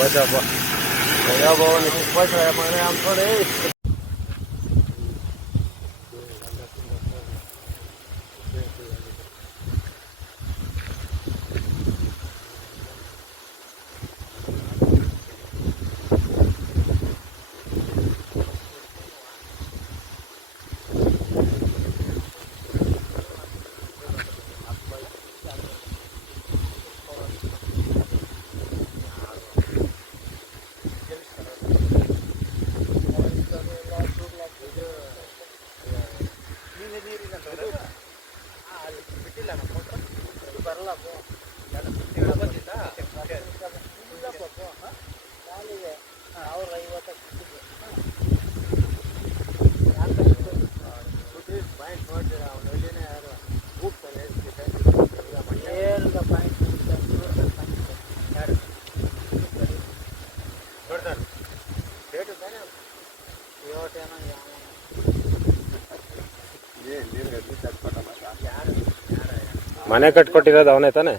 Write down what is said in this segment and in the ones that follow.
Siapa? Saya bawa nih, saya mana yang boleh? ಮನೆ ಕಟ್ಕೊಟ್ಟಿರೋದು ಅವನೇ ತಾನೆ.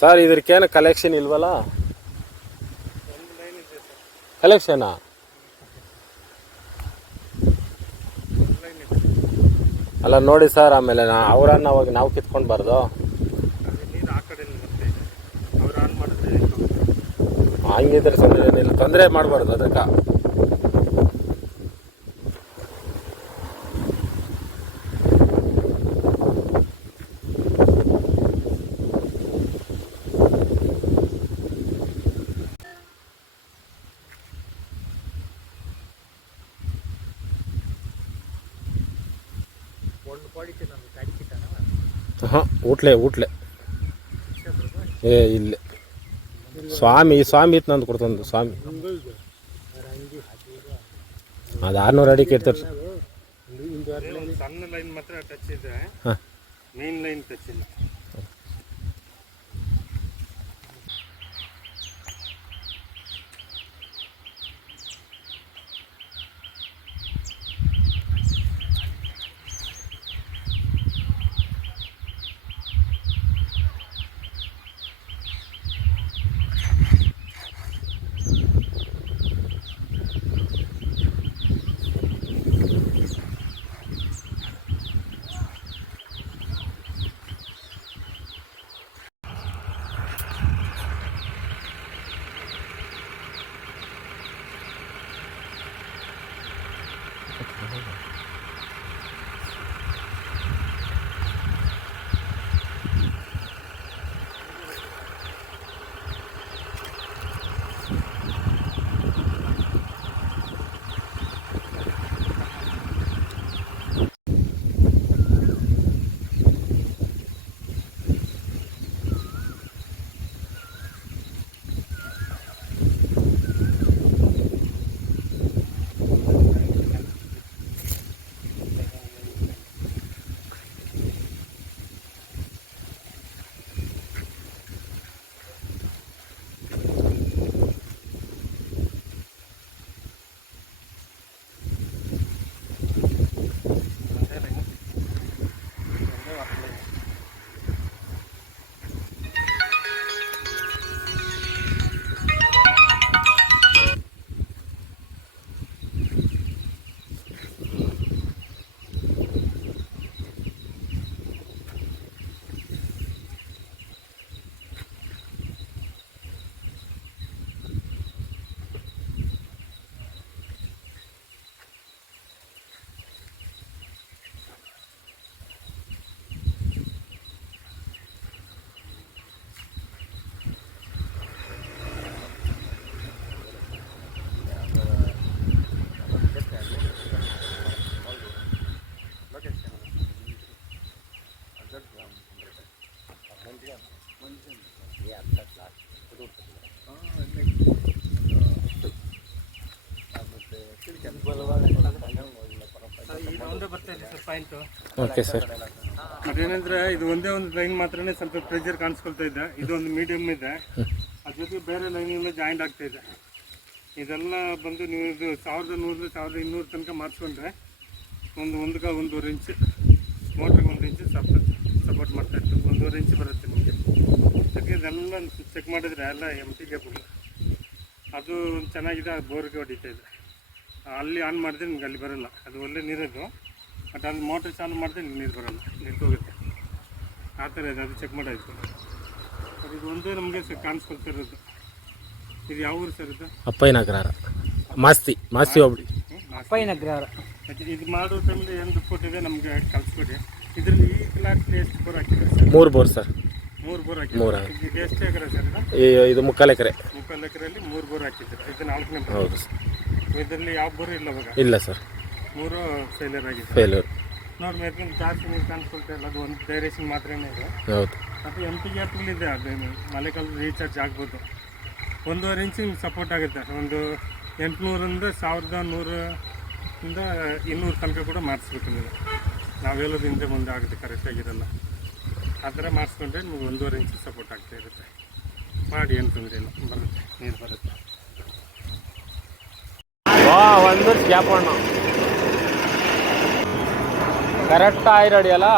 ಸರ್ ಇದಕ್ಕೇನು ಕಲೆಕ್ಷನ್ ಇಲ್ವಲ್ಲ? ಕಲೆಕ್ಷನಾ? ಅಲ್ಲ ನೋಡಿ ಸರ್, ಆಮೇಲೆ ಅವರನ್ನ ಅವಾಗ ನಾವು ಕಿತ್ಕೊಂಡ್ಬಾರ್ದು. ಹಂಗಿದ್ರೆ ತೊಂದರೆ ಮಾಡಬಾರ್ದು ಅದಕ್ಕೆ. ಹಾಂ, ಊಟ್ಲೆ ಏ ಇಲ್ಲೇ ಸ್ವಾಮಿ ಇತ್ತು ನಂದು ಕೊಡ್ತಂದು ಸ್ವಾಮಿ. ಅದು 600 ಅಡಿಕೆ ಇರ್ತಾರೆ. ಸಣ್ಣ ಲೈನ್ ಮಾತ್ರ ಟಚ್ ಇದೆ, ಮೇನ್ ಲೈನ್ ಟಚ್ ಇಲ್ಲ. Okay sir. ಅದೇನಂದ್ರೆ ಇದು ಒಂದೇ ಒಂದು ಲೈನ್ ಮಾತ್ರನೇ ಸ್ವಲ್ಪ ಪ್ರೆಷರ್ ಕಾಣಿಸ್ಕೊಳ್ತಾ ಇದೆ. ಇದೊಂದು ಮೀಡಿಯಮ್ ಇದೆ, ಅದ್ರ ಜೊತೆ ಬೇರೆ ಲೈನ್ ಎಲ್ಲ ಜಾಯಿಂಟ್ ಆಗ್ತಾ ಇದೆ. ಇದೆಲ್ಲ ಬಂದು ನೀವು ಇದು 1100 1200 ತನಕ ಮಾಡಿಸ್ಕೊಂಡ್ರೆ ಒಂದೂವರೆ ಇಂಚ್ ಮೋಟ್ರಿಗೆ 1 ಇಂಚ್ ಸಪೋರ್ಟ್ ಮಾಡ್ತಾ ಇತ್ತು. 1.5 ಇಂಚ್ ಬರುತ್ತೆ ನಿಮಗೆ. ಅದಕ್ಕೆ ಇದೆಲ್ಲ ಚೆಕ್ ಮಾಡಿದ್ರೆ ಎಲ್ಲ MT ಕೇಬಲ್ ಅದು ಚೆನ್ನಾಗಿದೆ. ಬೋರ್ಗೆ ಹೊಡಿತಾ ಇದೆ. ಅಲ್ಲಿ ಆನ್ ಮಾಡಿದ್ರೆ ನಿಮ್ಗೆ ಅಲ್ಲಿ ಬರೋಲ್ಲ, ಅದು ಒಳ್ಳೆ ನೀರದು. ಬಟ್ ಅಲ್ಲಿ ಮೋಟ್ರ್ ಚಾಲು ಮಾಡಿದ್ರೆ ನಿಮ್ಗೆ ನೀರು ಬರೋಲ್ಲ, ನಿಂತೋಗುತ್ತೆ. ಆ ಥರ ಇದೆ, ಅದು ಚೆಕ್ ಮಾಡಾಯಿತು. ಅದು ಇದು ಒಂದೇ ನಮಗೆ ಕಾಣಿಸ್ಕೊಳ್ತಿರೋದು. ಇದು ಯಾವ ಊರು ಸರ್ ಇದು? ಅಪ್ಪಯ್ಯನಗರ ಮಾಸ್ತಿ ಹೋಗ್ಬಿಡಿ. ಅಪ್ಪಯ್ಯನಗರ. ಇದು ಮಾಡೋ ಟೈಮಲ್ಲಿ ಏನು ದುಡ್ಡು ಇದೆ ನಮಗೆ ಕಳಿಸ್ಕೊಡಿ. ಇದರಲ್ಲಿ ಈ ಕ್ಲಾಸ್ ಎಷ್ಟು ಬೋರ್ ಹಾಕಿದೆ ಸರ್? 3 bore sir. 3 ಬೋರ್ ಹಾಕಿದ್ರೆ ಇದು ಎಷ್ಟು ಎಕರೆ ಸರ್ ಇದು 3/4 ಎಕರೆ. 3/4 ಎಕರೆಯಲ್ಲಿ 3 ಬೋರ್ ಹಾಕಿದ್ದೀರಾ? ಇದು 4ನೇ ಬೋರ್. ಹೌದು ಸರ್. ಇದರಲ್ಲಿ ಯಾವ ಬೋರ್ ಇಲ್ಲ ಇವಾಗ? ಇಲ್ಲ ಸರ್, 3 ಫೇಲಿಯರ್ ಆಗಿದೆ. ಫೇಲ್ಯೂರ್. ನೋಡಿ ಮೇಲ್ಕೊಂಡು ಜಾಸ್ತಿ ನೀರು ಕಾಣಿಸ್ಕೊಳ್ತಾ ಇಲ್ಲ, ಅದು ಒಂದು ಡೈರೆಕ್ಷನ್ ಮಾತ್ರನೇ ಇದೆ. ಹೌದು. ಅದು MT ಗ್ಯಾಪ್ಗಳಿದೆ, ಅದು ಮಳೆಗಾಲ ರೀಚಾರ್ಜ್ ಆಗ್ಬೋದು. 1.5 ಇಂಚ್ ಸಪೋರ್ಟ್ ಆಗುತ್ತೆ. ಒಂದು 800ರಿಂದ 1100ರಿಂದ 200 ತನಕ ಕೂಡ ಮಾಡಿಸ್ಬೇಕು ನೀವು. ನಾವು ಹೇಳೋದು ಹಿಂದೆ ಮುಂದೆ ಆಗುತ್ತೆ, ಕರೆಕ್ಟಾಗಿರಲ್ಲ. ಆ ಥರ ಮಾಡಿಸ್ಕೊಂಡ್ರೆ ನಿಮ್ಗೆ 1.5 ಇಂಚ್ ಸಪೋರ್ಟ್ ಆಗ್ತಾ ಇರುತ್ತೆ. ಮಾಡಿ ಏನು ತೊಂದರೆ ಇಲ್ಲ, ಬರುತ್ತೆ, ನೀರು ಬರುತ್ತೆ. ಒಂದು ವರ್ಷ ಗ್ಯಾಪ್ ಅಣ್ಣ ಕರೆಕ್ಟ್ ಆಗಿರಡಿಯಲ್ಲ.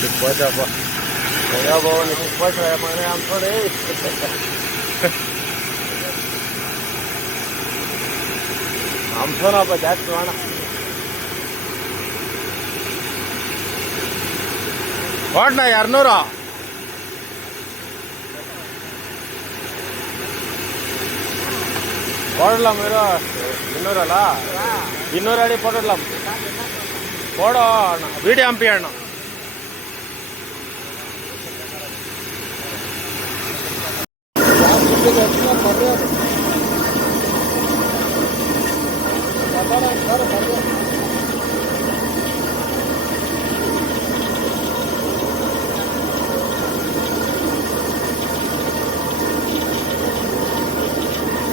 ಸಿಕ್ಕೋಚಪ್ಪ ಮನೆ ಅನ್ಕೊಳ್ಳಿ. ಅಂಸೋನಪ್ಪ ಜಾಸ್ತಿ ಅಣ್ಣ. ಕೊಡ್ನ 200 போடலாம் మీరు 200 అలా 200 అడి போடலாம் போடோ வீடியோ அனுப்பிடணும். ಬರ್ತಾರೆ